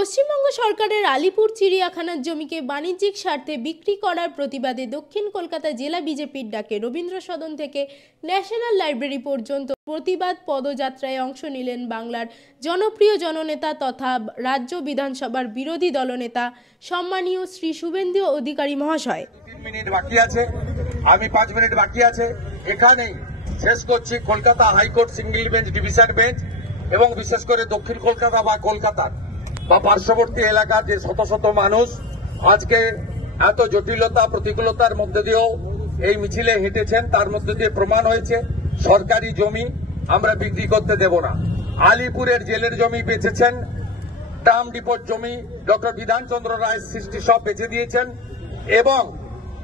পশ্চিমবঙ্গ সরকারের আলিপুর চিড়িয়াখানার জমিকে বাণিজ্যিক স্বার্থে বিক্রি করার প্রতিবাদে দক্ষিণ কলকাতা জেলা বিজেপির ডাকে রবীন্দ্র সদন থেকে ন্যাশনাল লাইব্রেরি পর্যন্ত প্রতিবাদ পদযাত্রায় অংশ নিলেন বাংলার জনপ্রিয় জননেতা তথা রাজ্য বিধানসভার বিরোধী দলনেতা সম্মানীয় শ্রী শুভেন্দু অধিকারী মহাশয়। 3 মিনিট বাকি আছে, আমি 5 মিনিট বাকি আছে, এখানেই শেষ করছি। Kolkata high court single bench, division bench এবং বিশেষ করে দক্ষিণ কলকাতা বা কলকাতার বা পার্শ্ববর্তী এলাকার যে শত শত মানুষ আজকে এত জটিলতা প্রতিকূলতার মধ্যে দিয়েও এই মিছিলে হেঁটেছেন, তার মধ্যে দিয়ে প্রমাণ হয়েছে সরকারি জমি আমরা বিক্রি করতে দেব না। আলিপুরের জেলের জমি বেচেছেন, ট্রাম ডিপোর জমি ডক্টর বিধানচন্দ্র রায় সৃষ্টি সব বেচে দিয়েছেন এবং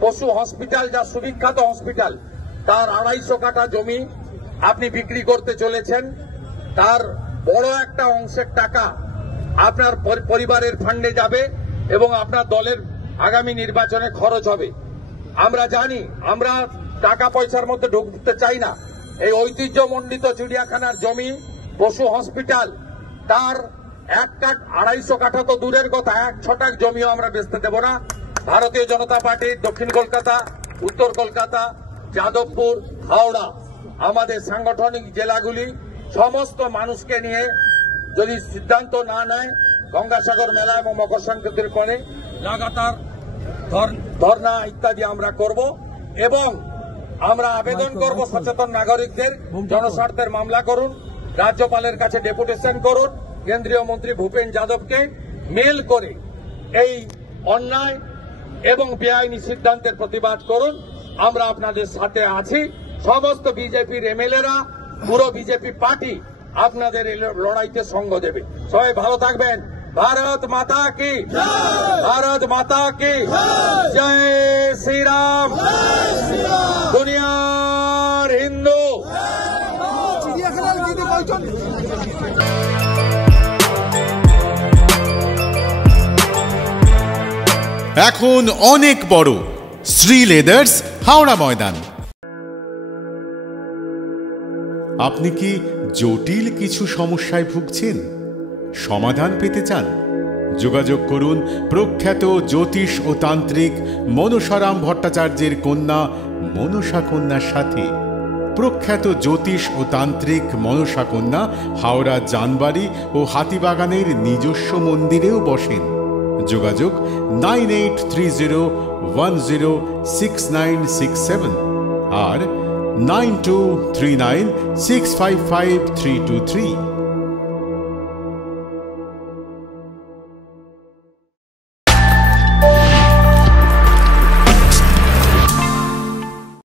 পশু হসপিটাল, যা সুবিখ্যাত হসপিটাল, তার 250 কাঠা জমি আপনি বিক্রি করতে চলেছেন। তার বড় একটা অংশের টাকা আপনার পরিবারের ফান্ডে যাবে এবং আপনার দলের আগামী নির্বাচনে খরচ হবে। আমরা জানি, আমরা টাকা পয়সার মধ্যে ঢুকতে চাই না। এই ঐতিহ্যমণ্ডিত চিড়িয়াখানার জমি, পশু হসপিটাল, তার 250 কাঠা তো দূরের কথা, 1 ছটাক জমিও আমরা বেচতে দেব না। ভারতীয় জনতা পার্টি দক্ষিণ কলকাতা, উত্তর কলকাতা, যাদবপুর, হাওড়া, আমাদের সাংগঠনিক জেলাগুলি সমস্ত মানুষকে নিয়ে যদি সিদ্ধান্ত না নেয়, গঙ্গাসাগর মেলা এবং মকর সংক্রান্তির পরে লাগাতার ধর্ণা ইত্যাদি আমরা করব এবং আমরা আবেদন করব সচেতন নাগরিকদের জনস্বার্থের মামলা করুন, রাজ্যপালের কাছে ডেপুটেশন করুন, কেন্দ্রীয় মন্ত্রী ভূপেন যাদবকে মেল করে এই অন্যায় এবং বেআইনি সিদ্ধান্তের প্রতিবাদ করুন। আমরা আপনাদের সাথে আছি। সমস্ত বিজেপির এমএলএরা, পুরো বিজেপি পার্টি আপনাদের এই লড়াইতে সঙ্গ দেবে। সবাই ভালো থাকবেন। ভারত মাতা কি জয়, ভারত মাতা কি জয়, শ্রীরাম, দুনিয়ার হিন্দু। এখন অনেক বড় শ্রী লেদার্স হাওড়া ময়দান। আপনি কি জটিল কিছু সমস্যায় ভুগছেন, সমাধান পেতে চান? যোগাযোগ করুন প্রখ্যাত জ্যোতিষ ও তান্ত্রিক মনসারাম ভট্টাচার্যের কন্যা মনসা কন্যার সাথে। প্রখ্যাত জ্যোতিষ ও তান্ত্রিক মনসা কন্যা হাওড়া জানবাড়ি ও হাতিবাগানের নিজস্ব মন্দিরেও বসেন। যোগাযোগ 9830106967 আর 9239655323।